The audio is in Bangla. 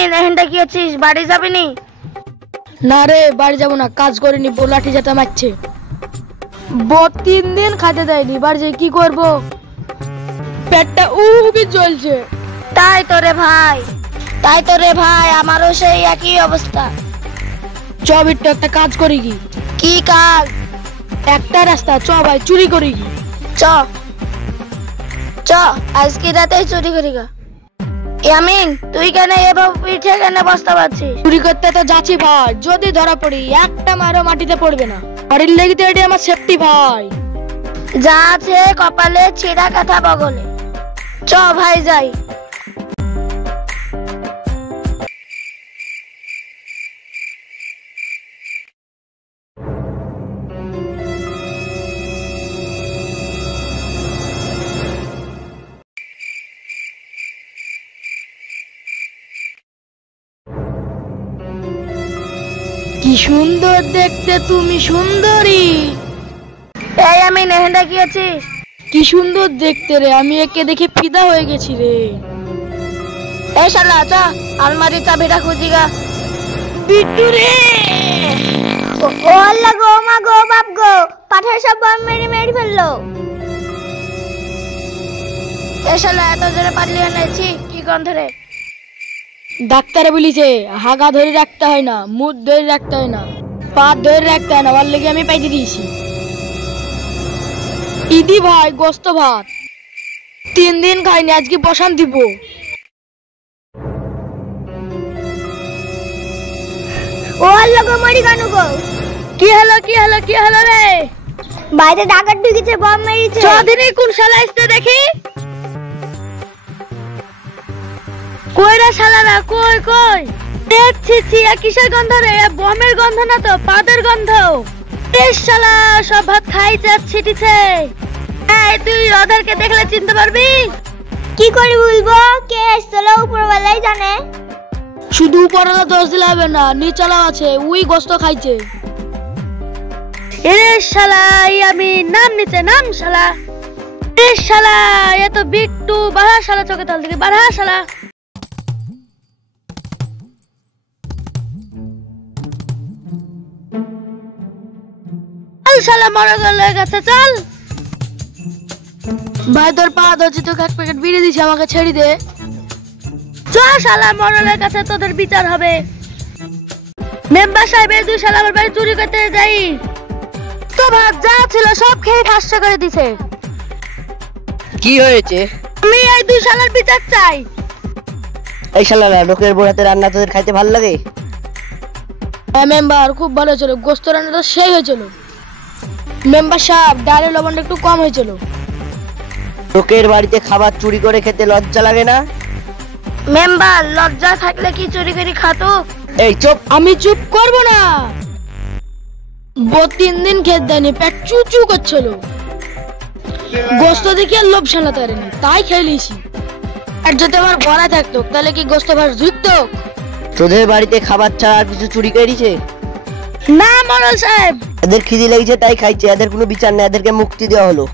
আমি এখানটা কি আছিস, বাড়ি যাবি নি? না রে, বাড়ি যাবো না, কাজ করিনি, লাঠি যেটা মারছে। 3 দিন খাতে দেয়নি, বাড়ি যাই কি করবো, পেটটা উবি জ্বলছে। তাই তো রে ভাই, আমারও সেই একই অবস্থা। চ বিট্টু, একটা কাজ করি কি? কি কাজ? একটা রাস্তা, চ ভাই চুরি করি কি? চ আজকে রাতেই চুরি করি গা। ইয়ামিন, তুই কেন এভাবে পিঠে কেন বসতে পারছিস? চুরি করতে তো যাচ্ছি ভাই, যদি ধরা পড়ি একটা মারও মাটিতে পড়বে না, বাড়ির লেগে তো এটি আমার সেফটি ভাই। যা আছে কপালে, ছেঁড়া কাঁথা বগলে। চ ভাই যাই। কি সুন্দর দেখতে তুমি সুন্দরী। এই আমি নেহেন্দা কি আছিস? কি সুন্দর দেখতে রে, আমি একে দেখে ফিদা হয়ে গেছি রে। এই শালা চ, আলমারির চাবিটা খুঁজি গা। বিট্টু রে, ও আল্লাহ গো, মা গো, বাপ গো, পাঠার সব বম মেরে ফেললো। এই শালা এত জোরে পালিয়ে এনেছি, কি গন্ধ রে? ডাক্তারে বলিছে হাগা ধরে রাখতে হয় না, মুখ ধরে রাখতে হয় না, পা ধরে রাখতে হয় না, ওর লেগে আমি পাইতে দিয়েছি। ইদি ভাই গোস্ত ভাত 3 দিন খাইনি, আজকে বসান দিব। ও আল্লাহ গো, মরি গানু গো। কি হলো রে? বাইরে ডাকাত ঢুকেছে, বম মেরেছে। চৌধুরী কোন শালা আসছে দেখি। কই রে শালারা, কই দেখছি কিসের গন্ধ রে? বমের গন্ধ না তো, পাদের গন্ধ। এই শালা সব ভাত খাইছে ছিটিছে। এই তুই ওদেরকে দেখলে চিনতে পারবি? কি করে বলবো, কে আসছিল উপরওয়ালাই জানে। শুধু উপরওয়ালা দোষ দিলে হবে না, নিচলাও আছে, ওই গোস্ত খাইছে। এরে শালা, আমি নাম নিচে নাম শালা। এ শালা, এ তো বিট্টু, বাড়া শালা, চোখে তাল দিকে বাড়া শালা। শালা মরে গেছে, চল ভাই, তোর পা ধরছি, তোকে 1 প্যাকেট বিড়ি দিছি, আমাকে ছেড়ে দে। চল শালা, মরলের কাছে তোদের বিচার হবে। মেম্বার সাহেব, এই 2 শালা আমার বাড়ি চুরি করতে যাই তো, ভাত যা ছিল সব খেয়ে ঠাসা করে দিছে। কি হয়েছে? আমি এই 2 শালার বিচার চাই। এই শালারা লোকের বোড়াতে রান্না তোদের খাইতে ভালো লাগে? হ্যাঁ মেম্বার, খুব ভালো ছিল, গোস্ত রান্নাটা সেই হয়েছিল। মেম্বার সাহেব, ডালের লবণটা একটু কম হয়েছিল। লোকের বাড়িতে খাবার চুরি করে খেতে লজ্জা লাগে না? মেম্বার, লজ্জা থাকলে কি চুরি করে খাতো? এই চুপ। আমি চুপ করব না। 3 দিন খেতে দেয়নি, পেট চুচু করছিল। গোস্ত দেখে আর লোভ সামলাতে পারিনি, তাই খেয়ে নিয়েছি। আর যদি আমার ভরা থাকতো তাহলে কি গোস্ত ভাত ঝুঁকতো? তোদের বাড়িতে খাবার ছাড়া আর কিছু চুরি করেছে? না মোড়ল সাহেব, এদের খিদে লেগেছে তাই খাইছে, এদের কোনো বিচার নেই, এদেরকে মুক্তি দেওয়া হলো।